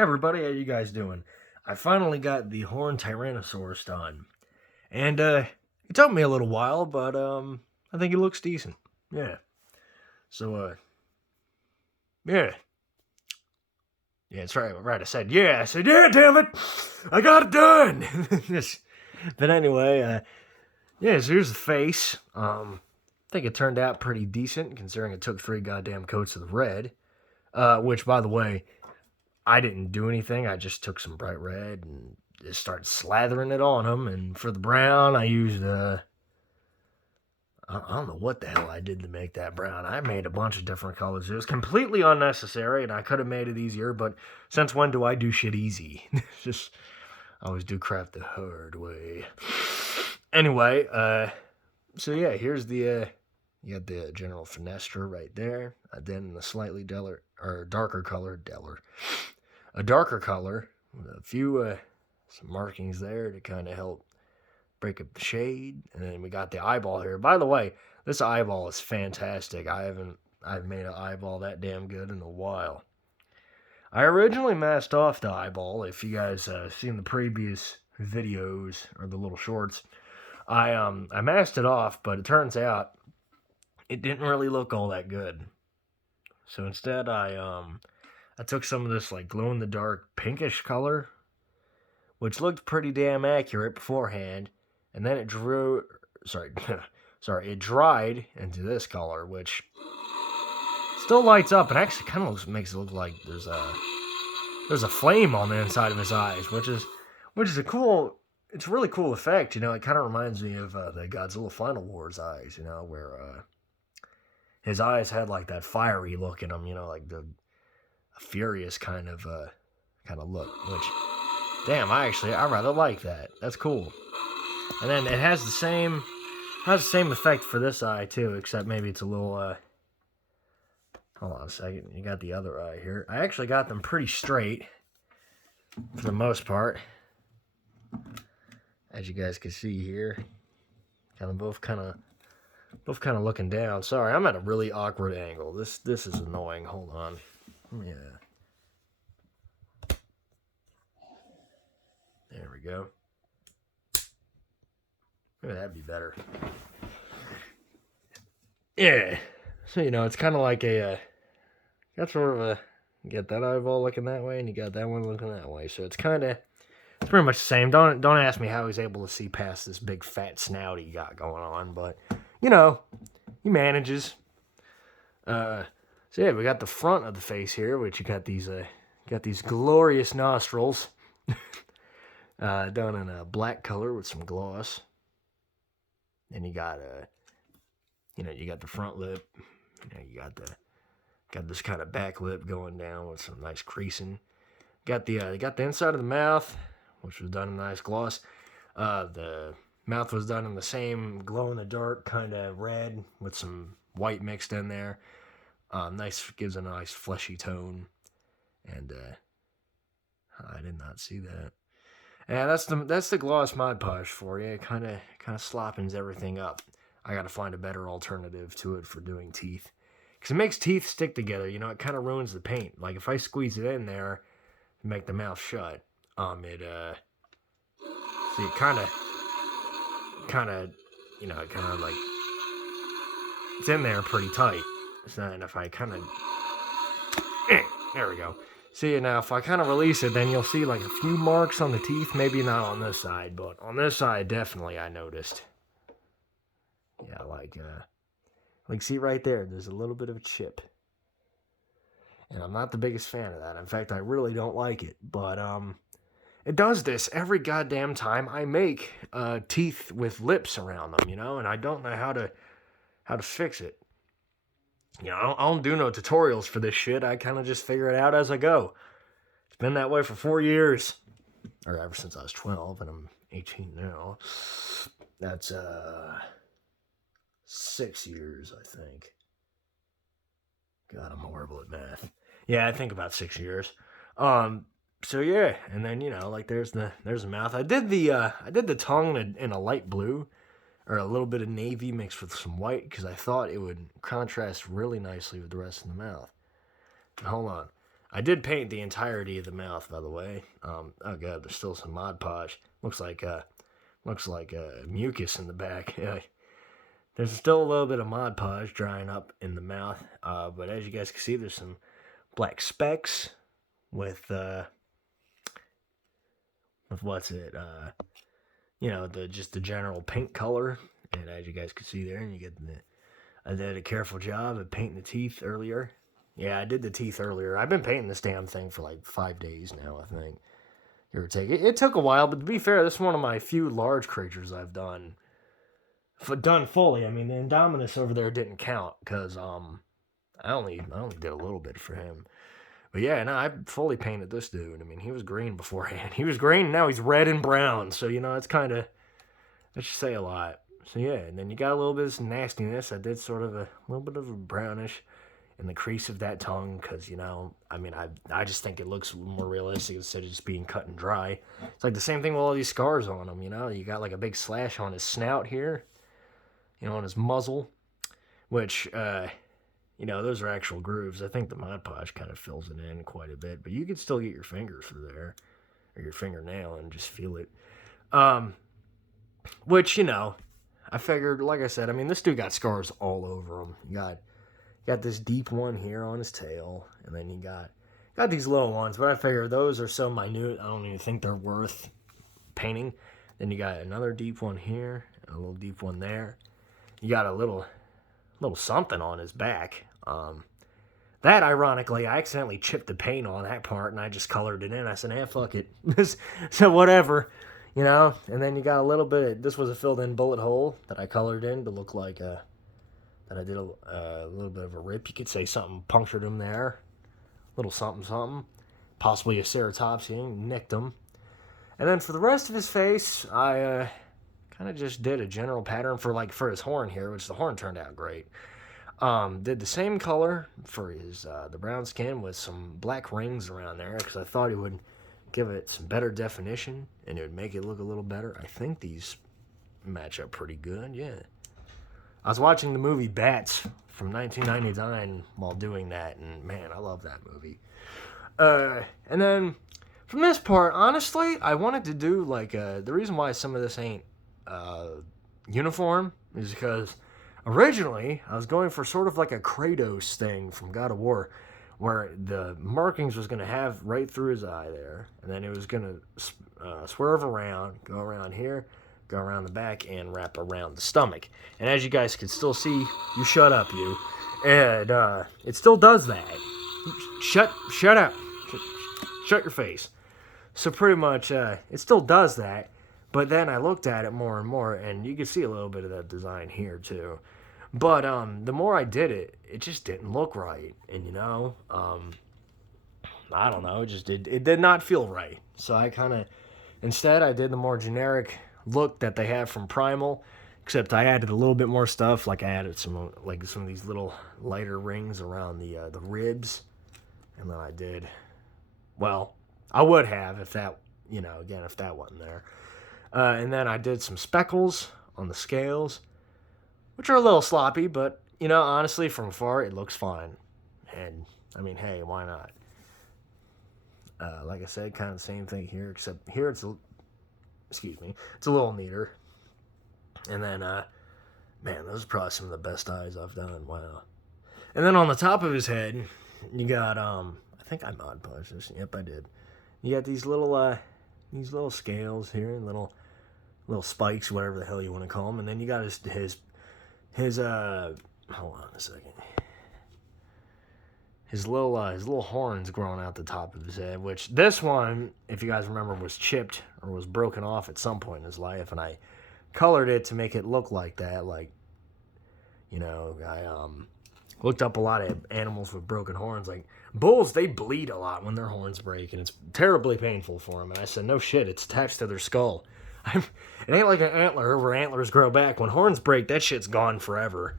Hey everybody, how you guys doing? I finally got the Horned Tyrannosaurus done. And it took me a little while, but I think it looks decent. Yeah. So yeah. Yeah, that's right. I said yeah. I said, yeah, damn it. I got it done. But anyway, yeah, so here's the face. I think it turned out pretty decent considering it took 3 goddamn coats of the red. Which by the way, I didn't do anything. I just took some bright red and just started slathering it on them. And for the brown, I used I don't know what the hell I did to make that brown. I made a bunch of different colors. It was completely unnecessary, and I could have made it easier. But since when do I do shit easy? Just I always do crap the hard way. Anyway, so yeah, here's the you got the general fenestra right there. Then the slightly darker color, a darker color with a few some markings there to kind of help break up the shade. And then we got the eyeball here. By the way, this eyeball is fantastic. I've made an eyeball that damn good in a while. I originally masked off the eyeball. If you guys seen the previous videos or the little shorts, I masked it off, but it turns out it didn't really look all that good. So instead, I took some of this like glow in the dark pinkish color, which looked pretty damn accurate beforehand, and then it it dried into this color, which still lights up and actually kind of makes it look like there's a flame on the inside of his eyes, which is a cool. It's a really cool effect, you know. It kind of reminds me of the Godzilla Final Wars eyes, you know, where his eyes had like that fiery look in them, you know, like the furious kind of look. Which, damn, I rather like that. That's cool. And then it has the same effect for this eye too, except maybe it's a little. Hold on a second. You got the other eye here. I actually got them pretty straight for the most part, as you guys can see here. Both kind of looking down. Sorry, I'm at a really awkward angle. This is annoying. Hold on. Yeah. There we go. Maybe that'd be better. Yeah. So, you know, it's kind of like got sort of you got that eyeball looking that way, and you got that one looking that way. So it's pretty much the same. Don't ask me how he's able to see past this big fat snout he got going on, but you know, he manages. So yeah, we got the front of the face here, which you got these glorious nostrils, done in a black color with some gloss. Then you got you got the front lip. You got this kind of back lip going down with some nice creasing. Got the inside of the mouth, which was done in nice gloss. The mouth was done in the same glow in the dark kind of red with some white mixed in there. Gives a nice fleshy tone. And I did not see that. Yeah, that's the gloss Mod Podge for you. It kind of sloppens everything up. I got to find a better alternative to it for doing teeth, because it makes teeth stick together. You know, it kind of ruins the paint. Like if I squeeze it in there to make the mouth shut, it kind of you know, it kind of like it's in there pretty tight. So and if I kind of there we go. See, now if I kind of release it, then you'll see like a few marks on the teeth. Maybe not on this side, but on this side, definitely I noticed. Yeah, like see right there, there's a little bit of a chip. And I'm not the biggest fan of that. In fact, I really don't like it. But it does this every goddamn time I make teeth with lips around them, you know, and I don't know how to fix it. You know, I don't do no tutorials for this shit. I kind of just figure it out as I go. It's been that way for 4 years. Or ever since I was 12, and I'm 18 now. That's, 6 years, I think. God, I'm horrible at math. Yeah, I think about 6 years. So yeah, and then, you know, like there's the mouth. I did the tongue in a light blue. Or a little bit of navy mixed with some white, because I thought it would contrast really nicely with the rest of the mouth. Hold on. I did paint the entirety of the mouth, by the way. Oh god, there's still some Mod Podge. Looks like mucus in the back. Yeah. There's still a little bit of Mod Podge drying up in the mouth, but as you guys can see, there's some black specks with what's it? The general paint color. And as you guys can see there, and I did a careful job of painting the teeth earlier. Yeah, I did the teeth earlier. I've been painting this damn thing for like 5 days now, I think. Give or take. It took a while, but to be fair, this is one of my few large creatures I've done fully. I mean, the Indominus over there didn't count because I only did a little bit for him. But yeah, no, I fully painted this dude. I mean, he was green beforehand. He was green, now he's red and brown. So, it's kind of, that should say a lot. So yeah, and then you got a little bit of some nastiness. I did sort of a little bit of a brownish in the crease of that tongue because, I just think it looks more realistic instead of just being cut and dry. It's like the same thing with all these scars on him, You got like a big slash on his snout here, on his muzzle, which, those are actual grooves. I think the Mod Podge kind of fills it in quite a bit, but you can still get your finger through there, or your fingernail, and just feel it. Which, I figured, like I said, this dude got scars all over him. You got this deep one here on his tail, and then you got these little ones, but I figure those are so minute, I don't even think they're worth painting. Then you got another deep one here, and a little deep one there. You got a little something on his back. That, ironically, I accidentally chipped the paint on that part, and I just colored it in. I said, fuck it. So whatever. And then you got a little bit, this was a filled-in bullet hole that I colored in to look like that I did a little bit of a rip. You could say something punctured him there. A little something. Possibly a ceratopsia, nicked him. And then for the rest of his face, I kind of just did a general pattern for his horn here, which the horn turned out great. Did the same color for his the brown skin with some black rings around there because I thought it would give it some better definition, and it would make it look a little better. I think these match up pretty good, yeah. I was watching the movie Bats from 1999 while doing that, and man, I love that movie. And then, from this part, honestly, I wanted to do, the reason why some of this ain't uniform is because originally, I was going for sort of like a Kratos thing from God of War, where the markings was going to have right through his eye there, and then it was going to swerve around, go around here, go around the back, and wrap around the stomach. And as you guys can still see, you shut up, you. And it still does that. Shut up. Shut your face. So pretty much, it still does that, but then I looked at it more and more, and you can see a little bit of that design here, too. But the more I did it, it just didn't look right. And, I don't know, it did not feel right. So I instead I did the more generic look that they have from Primal, except I added a little bit more stuff. Like I added some of these little lighter rings around the ribs. And then I would have if that, if that wasn't there. And then I did some speckles on the scales, which are a little sloppy, but, honestly, from afar, it looks fine. And, hey, why not? Like I said, kind of the same thing here, except here it's a little neater. And then, man, those are probably some of the best eyes I've done. Wow. And then on the top of his head, you got, I think I Mod Podged this. Yep, I did. You got these little scales here, little spikes, whatever the hell you want to call them. And then you got his hold on a second. His little horns growing out the top of his head, which this one, if you guys remember, was chipped or was broken off at some point in his life, and I colored it to make it look like that. I looked up a lot of animals with broken horns. Like bulls, they bleed a lot when their horns break, and it's terribly painful for them. And I said, no shit, it's attached to their skull. It ain't like an antler where antlers grow back. When horns break, that shit's gone forever.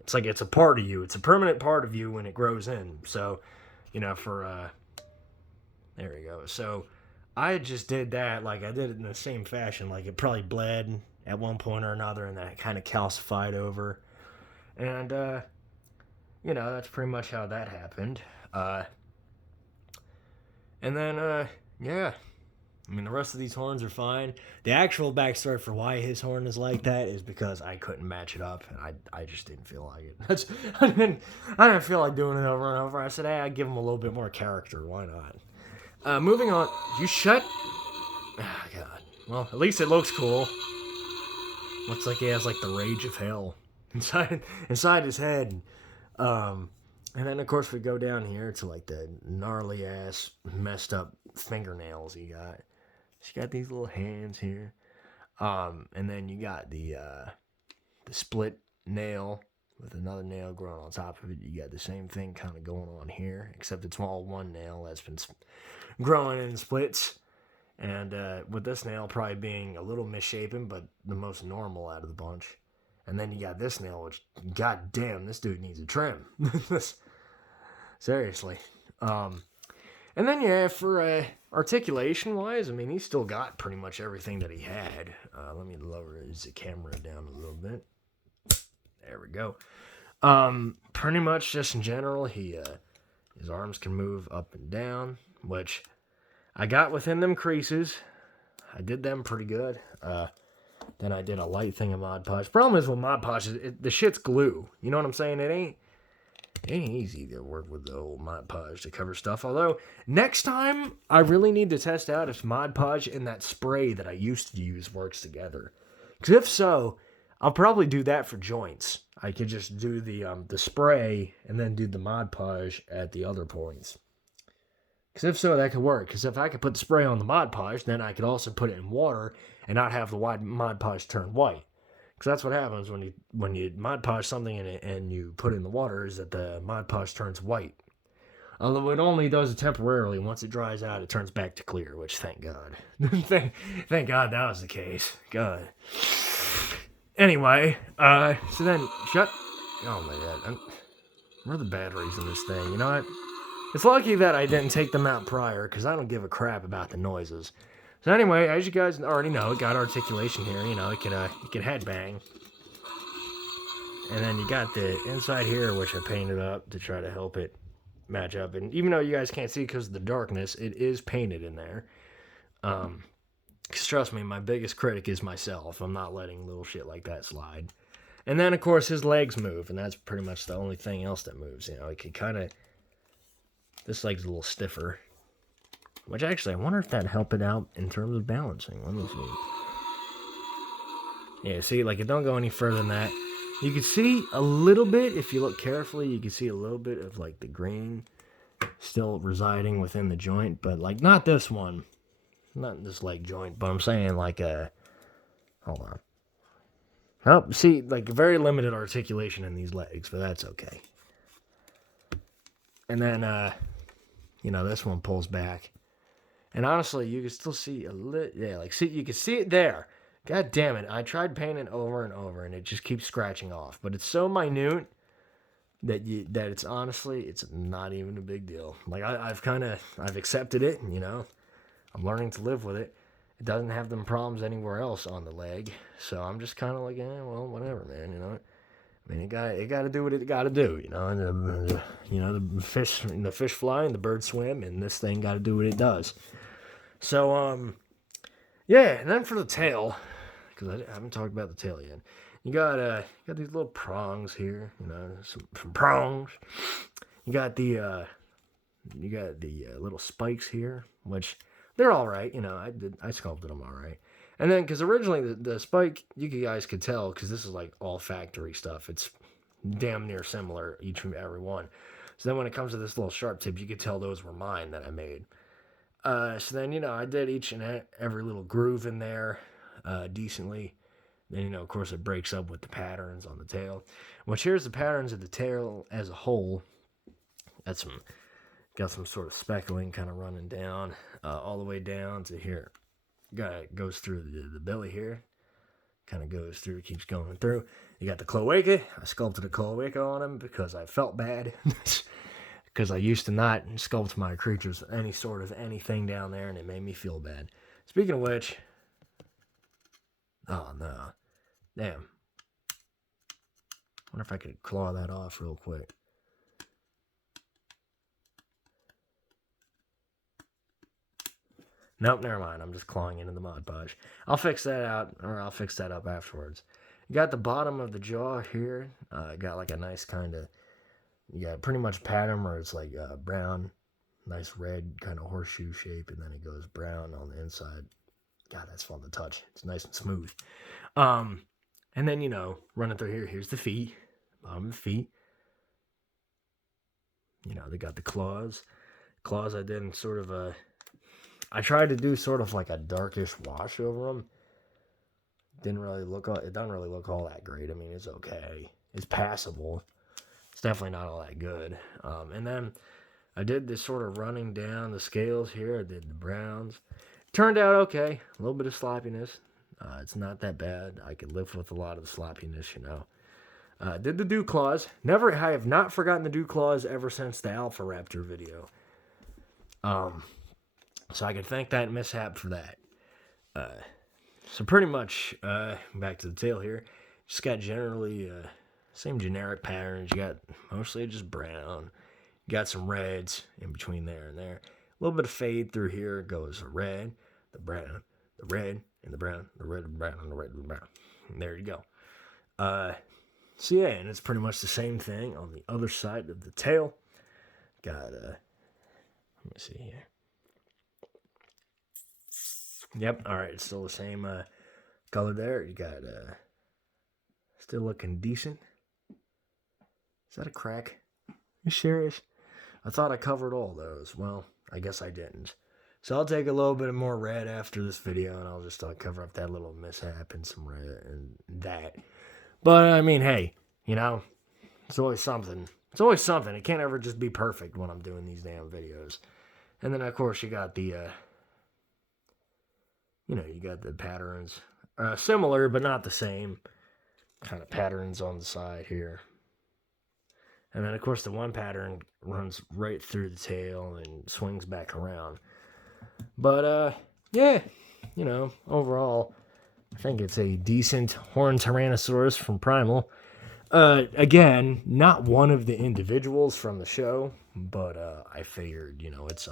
It's like it's a part of you. It's a permanent part of you when it grows in. So, there we go. So, I just did that. I did it in the same fashion. It probably bled at one point or another, and then it kind of calcified over. And, that's pretty much how that happened. And then, yeah. I mean, the rest of these horns are fine. The actual backstory for why his horn is like that is because I couldn't match it up, and I just didn't feel like it. I didn't feel like doing it over and over. I said, hey, I'd give him a little bit more character. Why not? Moving on. You shut... Oh, God. Well, at least it looks cool. Looks like he has, like, the rage of hell inside his head. And then, of course, we go down here to, like, the gnarly-ass, messed-up fingernails he got. She's got these little hands here. And then you got the split nail with another nail growing on top of it. You got the same thing kind of going on here, except it's all one nail that's been growing in splits. And with this nail probably being a little misshapen, but the most normal out of the bunch. And then you got this nail, which, goddamn, this dude needs a trim. Seriously. And then, yeah, for articulation-wise, I mean, he's still got pretty much everything that he had. Let me lower his camera down a little bit. There we go. Pretty much just in general, his arms can move up and down, which I got within them creases. I did them pretty good. Then I did a light thing of Mod Podge. Problem is with Mod Podge, the shit's glue. You know what I'm saying? It ain't easy to work with the old Mod Podge to cover stuff. Although, next time, I really need to test out if Mod Podge and that spray that I used to use works together. Because if so, I'll probably do that for joints. I could just do the spray and then do the Mod Podge at the other points. Because if so, that could work. Because if I could put the spray on the Mod Podge, then I could also put it in water and not have the Mod Podge turn white. Because that's what happens when you Mod Podge something in it and you put it in the water, is that the Mod Podge turns white. Although it only does it temporarily. Once it dries out, it turns back to clear, which thank God. thank God that was the case. God. Anyway, so then, oh my God. Where are the batteries in this thing? You know what? It's lucky that I didn't take them out prior, because I don't give a crap about the noises. So anyway, as you guys already know, it got articulation here. You know, it can headbang. And then you got the inside here, which I painted up to try to help it match up. And even though you guys can't see because of the darkness, it is painted in there. Because trust me, my biggest critic is myself. I'm not letting little shit like that slide. And then, of course, his legs move, and that's pretty much the only thing else that moves. You know, it could kind of... This leg's a little stiffer. Which, actually, I wonder if that'd help it out in terms of balancing. Let me see. Yeah, see, like, it don't go any further than that. You can see a little bit, if you look carefully, you can see a little bit of, like, the green still residing within the joint. But, like, not this one. Not this leg joint, but I'm saying, like, hold on. Oh, see, like, very limited articulation in these legs, but that's okay. And then, you know, this one pulls back. And honestly, you can still see a little, yeah, like, see, you can see it there. God damn it, I tried painting over and over, and it just keeps scratching off. But it's so minute that it's honestly, it's not even a big deal. Like, I've accepted it, you know. I'm learning to live with it. It doesn't have them problems anywhere else on the leg. So I'm just kind of like, well, whatever, man, you know. I mean, it got to do what it got to do, you know. And you know, the fish fly and the birds swim, and this thing got to do what it does. So, yeah, and then for the tail, because I haven't talked about the tail yet. You got these little prongs here, you know, some prongs. You got the little spikes here, which they're all right, you know. I sculpted them all right. And then, because originally the spike, you guys could tell, because this is like all factory stuff. It's damn near similar, each and every one. So then when it comes to this little sharp tip, you could tell those were mine that I made. So then, you know, I did each and every little groove in there decently. Then, you know, of course, it breaks up with the patterns on the tail. Which here's the patterns of the tail as a whole. Got some sort of speckling kind of running down all the way down to here. Goes through the belly here. Kind of goes through, keeps going through. You got the cloaca. I sculpted a cloaca on him because I felt bad. Because I used to not sculpt my creatures any sort of anything down there, and it made me feel bad. Speaking of which, oh no, damn. Wonder if I could claw that off real quick. Nope, never mind. I'm just clawing into the Mod Podge. I'll fix that out, or I'll fix that up afterwards. You got the bottom of the jaw here. Got like a nice kind of, pretty much pattern where it's like brown, nice red kind of horseshoe shape, and then it goes brown on the inside. God, that's fun to touch. It's nice and smooth. And then, running through here, here's the feet, bottom of the feet. They got the claws. Claws I did in sort of I tried to do sort of like a darkish wash over them. It doesn't really look all that great. I mean, it's okay. It's passable. It's definitely not all that good. And then I did this sort of running down the scales here. I did the browns. Turned out okay. A little bit of sloppiness. It's not that bad. I could live with a lot of the sloppiness, Did the dew claws. I have not forgotten the dew claws ever since the Alpha Raptor video. So I could thank that mishap for that. So pretty much, back to the tail here. Just got generally same generic patterns. You got mostly just brown. You got some reds in between there and there. A little bit of fade through here. It goes the red, the brown, the red, and the brown, the red, and the brown, and the red, and the brown. And there you go. So yeah, and it's pretty much the same thing on the other side of the tail. Got, let me see here. Yep, alright, it's still the same color there. You got, still looking decent. Is that a crack? You serious? I thought I covered all those. Well, I guess I didn't. So I'll take a little bit more red after this video, and I'll just cover up that little mishap and some red and that. But, I mean, hey, it's always something. It's always something. It can't ever just be perfect when I'm doing these damn videos. And then, of course, you got the, you got the patterns. Similar, but not the same kind of patterns on the side here. And then, of course, the one pattern runs right through the tail and swings back around. But, yeah, overall, I think it's a decent horned Tyrannosaurus from Primal. Again, not one of the individuals from the show, but I figured, it's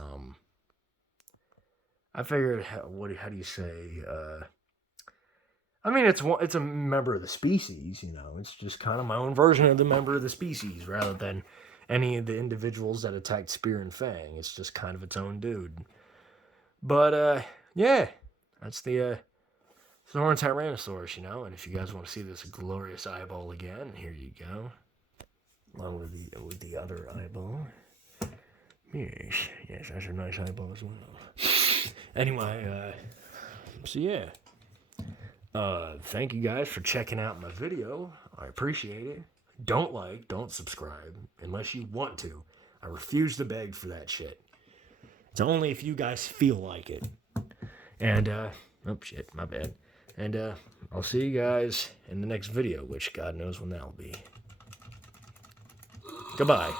I figured, how do you say? I mean, it's a member of the species, It's just kind of my own version of the member of the species, rather than any of the individuals that attacked Spear and Fang. It's just kind of its own dude. But yeah, that's the horned Tyrannosaurus, and if you guys want to see this glorious eyeball again, here you go, along with the other eyeball. Yes, that's a nice eyeball as well. Anyway, so yeah. Thank you guys for checking out my video. I appreciate it. Don't subscribe unless you want to. I refuse to beg for that shit. It's only if you guys feel like it. And, oh shit, my bad. And, I'll see you guys in the next video, which God knows when that'll be. Goodbye.